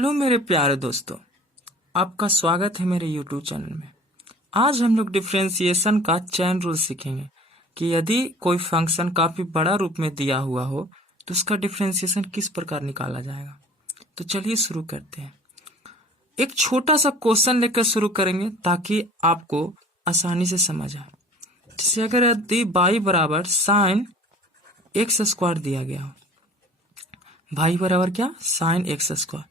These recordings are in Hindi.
हेलो मेरे प्यारे दोस्तों, आपका स्वागत है मेरे YouTube चैनल में। आज हम लोग डिफरेंशिएशन का चैन रूल सीखेंगे कि यदि कोई फंक्शन काफी बड़ा रूप में दिया हुआ हो तो उसका डिफरेंशिएशन किस प्रकार निकाला जाएगा। तो चलिए शुरू करते हैं। एक छोटा सा क्वेश्चन लेकर शुरू करेंगे ताकि आपको आसानी से समझ आए। जैसे अगर यदि y बराबर साइन एक्स स्क्वायर दिया गया हो, y बराबर क्या, साइन एक्स स्क्वायर,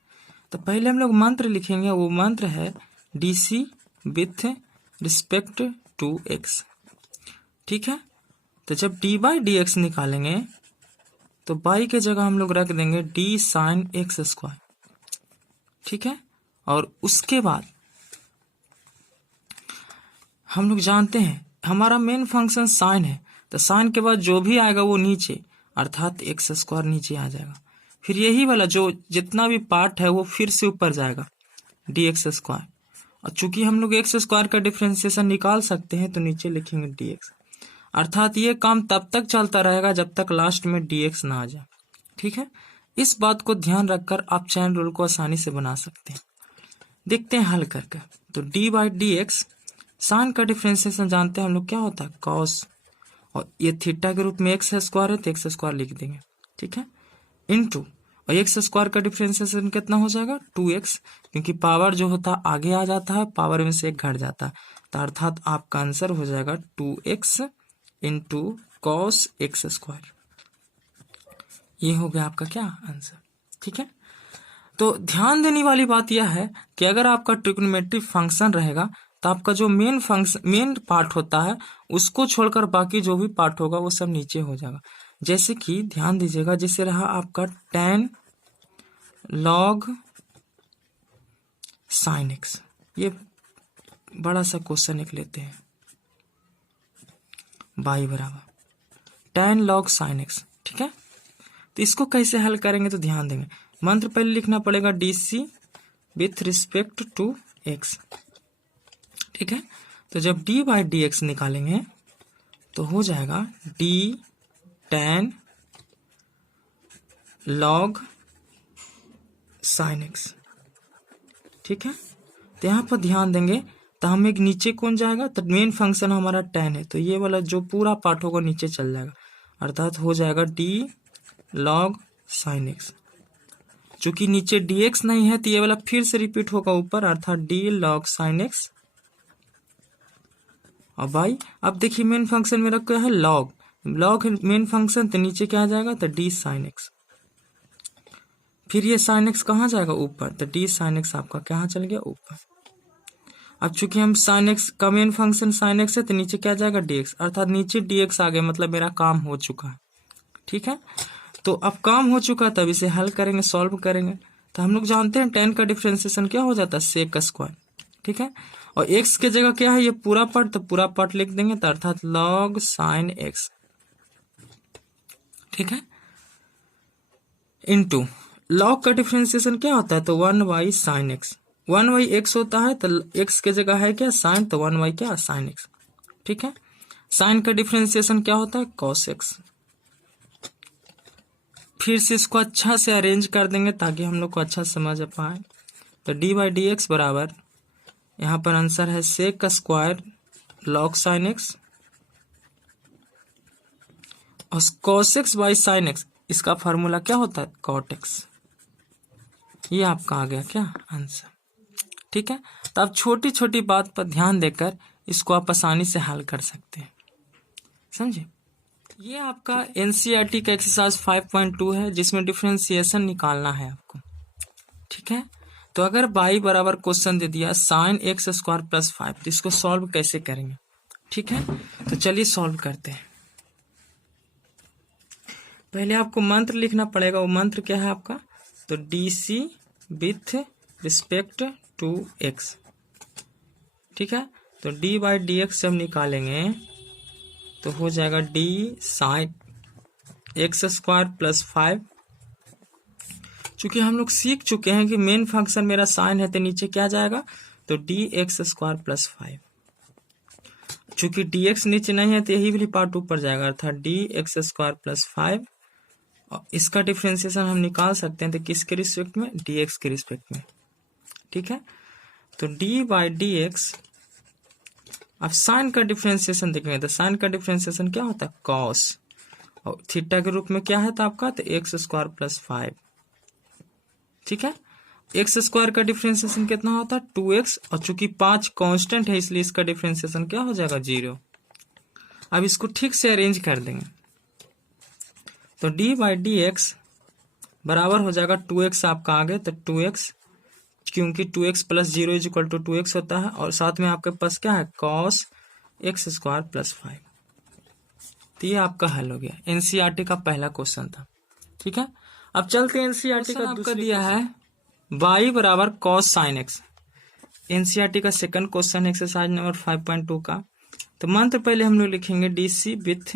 तो पहले हम लोग मंत्र लिखेंगे। वो मंत्र है DC with respect to x। ठीक है, तो जब dy/dx निकालेंगे तो y के जगह हम लोग रख देंगे d साइन एक्स स्क्वायर। ठीक है, और उसके बाद हम लोग जानते हैं हमारा मेन फंक्शन साइन है, तो साइन के बाद जो भी आएगा वो नीचे, अर्थात एक्स स्क्वायर नीचे आ जाएगा। फिर यही वाला जो जितना भी पार्ट है वो फिर से ऊपर जाएगा, dx स्क्वायर। और चूंकि हम लोग एक्स स्क्वायर का डिफरेंशिएशन निकाल सकते हैं तो नीचे लिखेंगे dx, अर्थात ये काम तब तक चलता रहेगा जब तक लास्ट में dx ना आ जाए। ठीक है, इस बात को ध्यान रखकर आप चैन रूल को आसानी से बना सकते हैं। देखते हैं हल करके। तो d/dx, साइन का डिफरेंशिएशन जानते हैं हम लोग क्या होता है, कॉस, और ये थीटा के रूप में एक्स स्क्वायर है तो एक्स स्क्वायर लिख देंगे। ठीक है, इनटू, और एक्स स्क्वायर का डिफरेंशिएशन कितना हो जाएगा, 2x, क्योंकि पावर जो होता है आगे आ जाता है, पावर में से एक घट जाता है, तो अर्थात आपका आंसर हो जाएगा 2x into cos x square. ये हो गया आपका क्या आंसर। ठीक है, तो ध्यान देने वाली बात यह है कि अगर आपका ट्रिग्नोमेट्रिक फंक्शन रहेगा तो आपका जो मेन पार्ट होता है उसको छोड़कर बाकी जो भी पार्ट होगा वो सब नीचे हो जाएगा। जैसे कि ध्यान दीजिएगा, जैसे रहा आपका tan log sin x। ये बड़ा सा क्वेश्चन एक लेते हैं, y बराबर tan log sin x। ठीक है, तो इसको कैसे हल करेंगे तो ध्यान देंगे। मंत्र पहले लिखना पड़ेगा DC with respect to x। ठीक है, तो जब d/dx निकालेंगे तो हो जाएगा d tan log sin x। ठीक है, तो यहाँ पर ध्यान देंगे तो हम एक नीचे कौन जाएगा, तो मेन फंक्शन हमारा tan है, तो ये वाला जो पूरा पार्ट होगा नीचे चल जाएगा, अर्थात हो जाएगा d log sin x। चूंकि नीचे dx नहीं है तो ये वाला फिर से रिपीट होगा ऊपर, अर्थात d log sin x। और भाई अब देखिए मेन फंक्शन मेरा क्या है, log मेन फंक्शन, तो नीचे क्या आ जाएगा, तो d sin x। फिर ये sin x कहाँ जाएगा, ऊपर, तो d sin x आपका कहाँ चल गया, ऊपर। अब चूंकि हम sin x का मेन फंक्शन sin x है तो नीचे क्या जाएगा, dx, अर्थात नीचे dx आ गया, मतलब मेरा काम हो चुका है। ठीक है, तो अब काम हो चुका है तब इसे हल करेंगे, सॉल्व करेंगे। तो हम लोग जानते हैं tan का डिफरेंशिएशन क्या हो जाता है, सेक स्क्वायर। ठीक है, और x के जगह क्या है, ये पूरा पार्ट, तो पूरा पार्ट लिख देंगे, तो अर्थात log sin x। ठीक है, इनटू log का डिफरेंशिएशन क्या होता है, तो 1y sin x। 1y x होता है तो x के जगह है क्या, साइन, तो 1y क्या, sin x। ठीक है, साइन का डिफरेंशिएशन क्या होता है, cos x। फिर से इसको अच्छा से अरेंज कर देंगे ताकि हम लोग को अच्छा समझ पाए। तो d/dx बराबर, यहाँ पर आंसर है sec square log sin x, और cos x by sin x, इसका फार्मूला क्या होता है, cot x। ये आपका आ गया क्या आंसर। ठीक है, तो आप छोटी छोटी बात पर ध्यान देकर इसको आप आसानी से हल कर सकते हैं, समझे। ये आपका NCERT का एक्सरसाइज 5.2 है जिसमें डिफरेंशिएशन निकालना है आपको। ठीक है, तो अगर y बराबर क्वेश्चन दे दिया साइन एक्स स्क्वायर प्लस 5, तो इसको सॉल्व कैसे करेंगे। ठीक है, तो चलिए सॉल्व करते हैं। पहले आपको मंत्र लिखना पड़ेगा। वो मंत्र क्या है आपका, तो DC with respect to x। ठीक है, तो d/dx जब निकालेंगे तो हो जाएगा d sine x square plus 5। चूंकि हम लोग सीख चुके हैं कि मेन फंक्शन मेरा साइन है तो नीचे क्या जाएगा, तो dx स्क्वायर प्लस 5। चूंकि dx नीचे नहीं है तो यही वाली पार्ट ऊपर जाएगा, अर्थात dx स्क्वायर प्लस 5 और इसका डिफ्रेंसिएशन हम निकाल सकते हैं तो किसके रिस्पेक्ट में, dx के रिस्पेक्ट में। ठीक है, तो d बाई डी एक्स। अब साइन का डिफ्रेंसिएशन देखेंगे तो साइन का डिफ्रेंसिएशन क्या होता है, कॉस, और थीटा के रूप में क्या है तो आपका, तो एक्स स्क्वायर प्लस 5। ठीक है, एक्स स्क्वायर का डिफ्रेंसिएशन कितना होता है, 2x, और चूंकि 5 कांस्टेंट है इसलिए इसका डिफ्रेंसिएशन क्या हो जाएगा, 0। अब इसको ठीक से अरेंज कर देंगे तो d बाई डी एक्स बराबर हो जाएगा 2x आपका आगे, तो 2x, क्योंकि 2x plus 0 is equal to 2x होता है, और साथ में आपके पास क्या है, कॉस एक्स स्क्वायर प्लस 5। तो ये आपका हल हो गया, एनसीईआरटी का पहला क्वेश्चन था। ठीक है, अब चलते हैं एनसीईआरटी का आपका दिया है y बराबर कॉस साइन एक्स। एनसीईआरटी का सेकंड क्वेश्चन एक्सरसाइज नंबर 5.2 का। तो मंत्र पहले हम लोग लिखेंगे DC with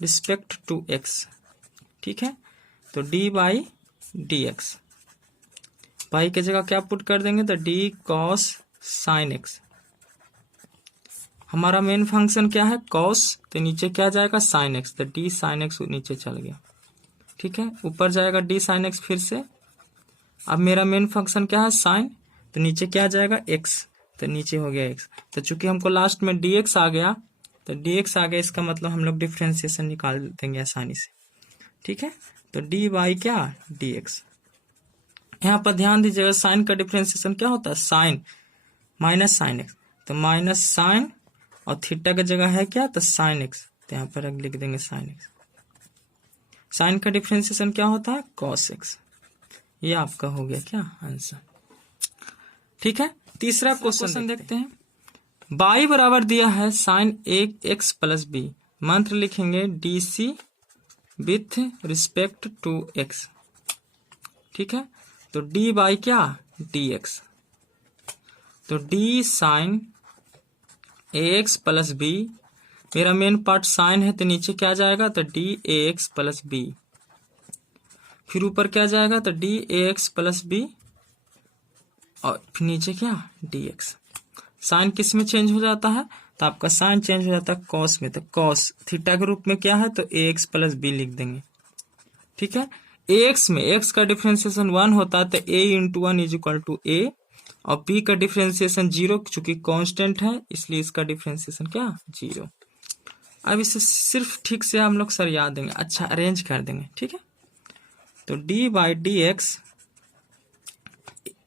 respect to x. ठीक है, तो d by d x, pi की जगह क्या पुट कर देंगे, तो d कॉस साइन एक्स। हमारा मेन फंक्शन क्या है, कॉस, तो नीचे क्या जाएगा, साइन एक्स, तो d साइन एक्स नीचे चल गया। ठीक है, ऊपर जाएगा d साइन एक्स फिर से। अब मेरा मेन फंक्शन क्या है, साइन, तो नीचे क्या जाएगा, x, तो नीचे हो गया x। तो चूंकि हमको लास्ट में dx आ गया, तो dx आ गया, इसका मतलब हम लोग डिफ्रेंसिएशन निकाल देंगे आसानी से। ठीक है, तो d बाई क्या, dx। यहाँ पर ध्यान दीजिएगा, साइन का डिफ्रेंसिएशन क्या होता है, साइन माइनस साइन एक्स, तो माइनस साइन, और थीटा की जगह है क्या, तो साइन एक्स, तो यहाँ पर लिख देंगे साइन एक्स। साइन का डिफ्रेंसिएशन क्या होता है, कॉस एक्स। ये आपका हो गया क्या आंसर। ठीक है, तीसरा क्वेश्चन देखते हैं। y बराबर दिया है साइन एक्स प्लस बी। मंत्र लिखेंगे DC with respect to x. ठीक है, तो d बाई क्या, dx, तो d sine ax plus b. मेरा मेन पार्ट साइन है तो नीचे क्या जाएगा, तो d ax प्लस बी। फिर ऊपर क्या जाएगा, तो d ax प्लस बी, और फिर नीचे क्या, dx। साइन किस में चेंज हो जाता है, तो आपका साइन चेंज हो जाता है कॉस में, तो कॉस थीटा के रूप में क्या है, तो ax प्लस बी लिख देंगे। ठीक है, ax में x का डिफ्रेंसिएशन 1 होता है, तो a into 1 is equal to a, और b का डिफ्रेंसिएशन 0, चूंकि कांस्टेंट है इसलिए इसका डिफ्रेंसिएशन क्या, 0। अब इसे सिर्फ ठीक से हम लोग सरिया देंगे, अच्छा अरेंज कर देंगे। ठीक है, तो d by d x,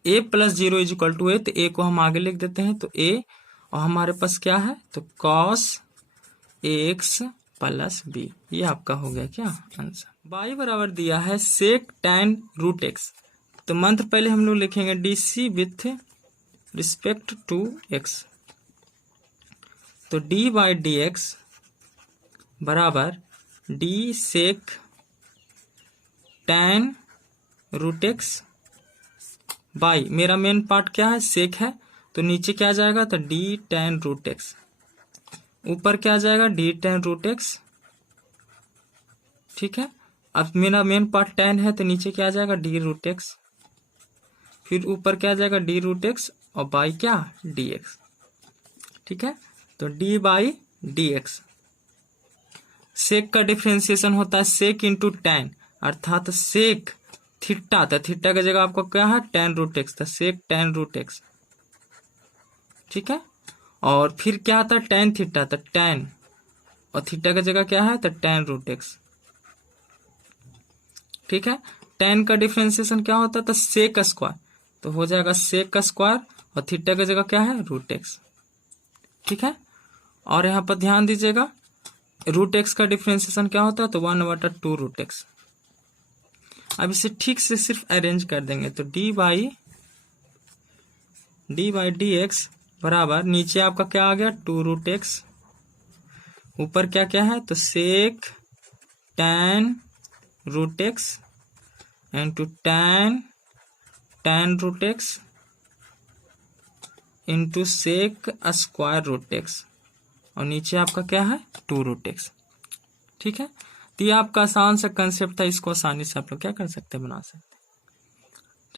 a plus 0 is equal to a, तो a को हम आगे लिख देते हैं, तो a, और हमारे पास क्या है, तो कॉस एक्स प्लस बी। ये आपका हो गया क्या आंसर। y बराबर दिया है सेक tan रूट एक्स। तो मंत्र पहले हम लोग लिखेंगे DC with respect to x, तो d बाई डी एक्स बराबर d sec tan root x by, मेरा मेन पार्ट क्या है, सेक है, तो नीचे क्या जाएगा, तो d tan रूट एक्स, ऊपर क्या जाएगा, d tan रूट एक्स। ठीक है, अब मेरा मेन पार्ट tan है तो नीचे क्या जाएगा, d रूट एक्स, फिर ऊपर क्या जाएगा, d रूट एक्स, और बाई क्या, dx। ठीक है, तो d बाई dx। सेक का डिफ्रेंसिएशन होता है सेक इंटू टैन, अर्थात सेक थीटा, तो थीटा की जगह आपको क्या है, tan रूट एक्स, तो सेक tan रूट एक्स। ठीक है, और फिर क्या आता है, tan थीटा, तो tan, और थीटा की जगह क्या है, तो tan रूट एक्स। ठीक है, tan का डिफ्रेंसिएशन क्या होता है, तो सेक स्क्वायर, तो हो जाएगा सेक का स्क्वायर, और थीटा की जगह क्या है, रूट एक्स। ठीक है, और यहाँ पर ध्यान दीजिएगा, रूट एक्स का डिफ्रेंसिएशन क्या होता है, तो 1/2 रूट एक्स। अब इसे ठीक से सिर्फ अरेंज कर देंगे, तो d बाई डी एक्स बराबर, नीचे आपका क्या आ गया, 2 रूट एक्स, ऊपर क्या क्या है, तो sec tan root x into tan root x into sec square root x, और नीचे आपका क्या है, 2 रूट एक्स। ठीक है, तो ये आपका आसान सा कंसेप्ट था, इसको आसानी से आप लोग क्या कर सकते हैं, बना सकते हैं।